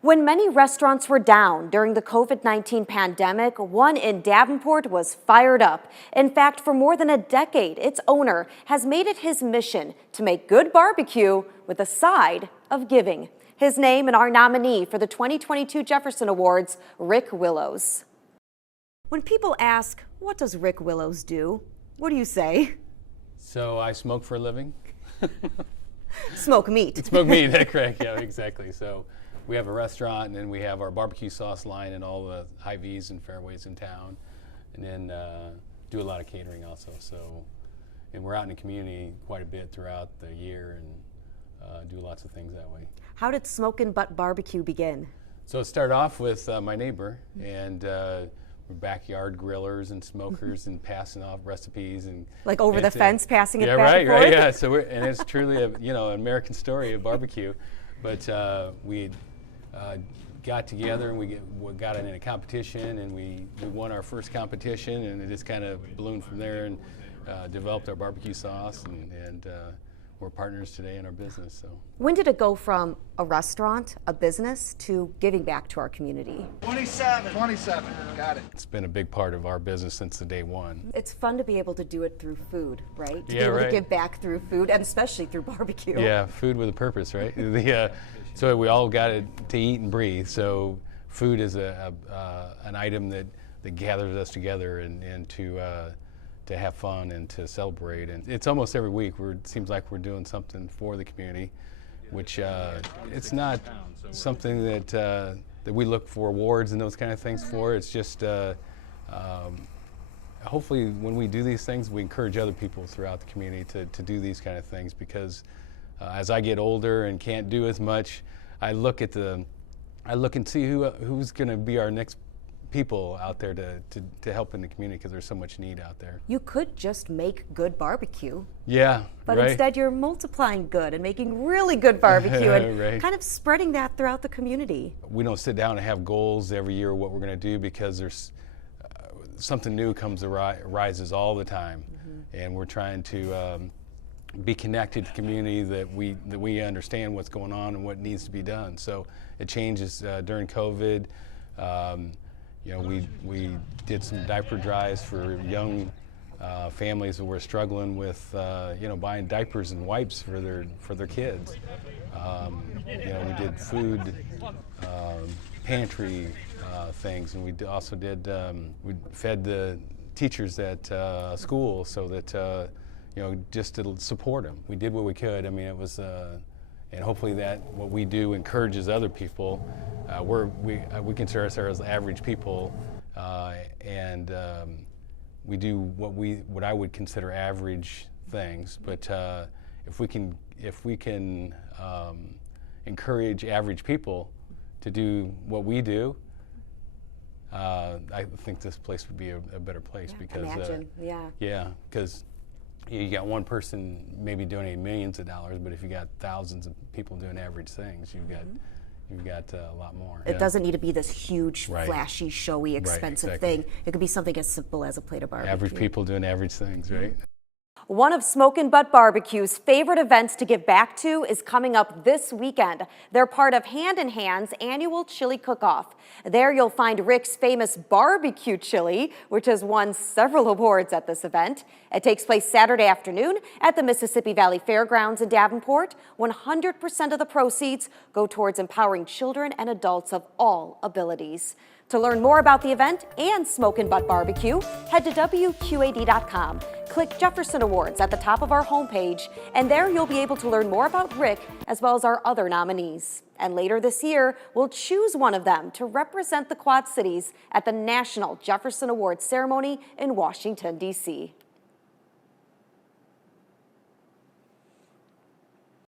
When many restaurants were down during the COVID-19 pandemic, one in Davenport was fired up. In fact, for more than a decade, its owner has made it his mission to make good barbecue with a side of giving. His name and our nominee for the 2022 Jefferson Awards, Rick Willows. When people ask, what does Rick Willows do? What do you say? So I smoke for a living. Smoke meat. Smoke meat, that's correct, yeah, exactly. So we have a restaurant, and then we have our barbecue sauce line and all the Hy-Vees and fairways in town, and then do a lot of catering also. So, and we're out in the community quite a bit throughout the year and do lots of things that way. How did Smokin' Butt Barbecue begin? So it started off with my neighbor, and we're backyard grillers and smokers and passing off recipes and like over the fence, passing it back and forth? Right, yeah. So and it's truly a an American story of barbecue, but we got together and we got in a competition, and we won our first competition, and it just kind of ballooned from there and developed our barbecue sauce, and we're partners today in our business. So when did it go from a restaurant, a business, to giving back to our community? 27, got it. It's been a big part of our business since the day one. It's fun to be able to do it through food, right? To Yeah, be able right. to give back through food, and especially through barbecue. Yeah, food with a purpose, right? So we all got to eat and breathe. So food is an item that gathers us together and to have fun and to celebrate. And it's almost every week. It seems like we're doing something for the community, which it's not something that we look for awards and those kind of things for. It's just hopefully when we do these things, we encourage other people throughout the community to do these kind of things, because as I get older and can't do as much, I look and see who's going to be our next people out there to help in the community, because there's so much need out there. You could just make good barbecue. Yeah, but right. Instead you're multiplying good and making really good barbecue and right. kind of spreading that throughout the community. We don't sit down and have goals every year what we're going to do, because there's something new rises all the time, and we're trying to be connected to the community, that we understand what's going on and what needs to be done. So it changes during COVID. We did some diaper drives for young families who were struggling with buying diapers and wipes for their kids. We did food pantry things, and we also did we fed the teachers at school, so that just to support them. We did what we could. I mean, it was, and hopefully that what we do encourages other people. We consider ourselves average people, and we do what I would consider average things. But if we can encourage average people to do what we do, I think this place would be a better place. Yeah, imagine, because you got one person maybe donating millions of dollars, but if you got thousands of people doing average things, you've got a lot more. It doesn't need to be this huge, flashy, showy, expensive thing. It could be something as simple as a plate of barbecue. Average people doing average things, right? One of Smokin' Butt Barbecue's favorite events to give back to is coming up this weekend. They're part of Hand in Hand's annual chili cook-off. There you'll find Rick's famous barbecue chili, which has won several awards at this event. It takes place Saturday afternoon at the Mississippi Valley Fairgrounds in Davenport. 100% of the proceeds go towards empowering children and adults of all abilities. To learn more about the event and Smokin' Butt Barbecue, head to WQAD.com. Click Jefferson Awards at the top of our homepage, and there you'll be able to learn more about Rick as well as our other nominees. And later this year, we'll choose one of them to represent the Quad Cities at the National Jefferson Awards ceremony in Washington, D.C.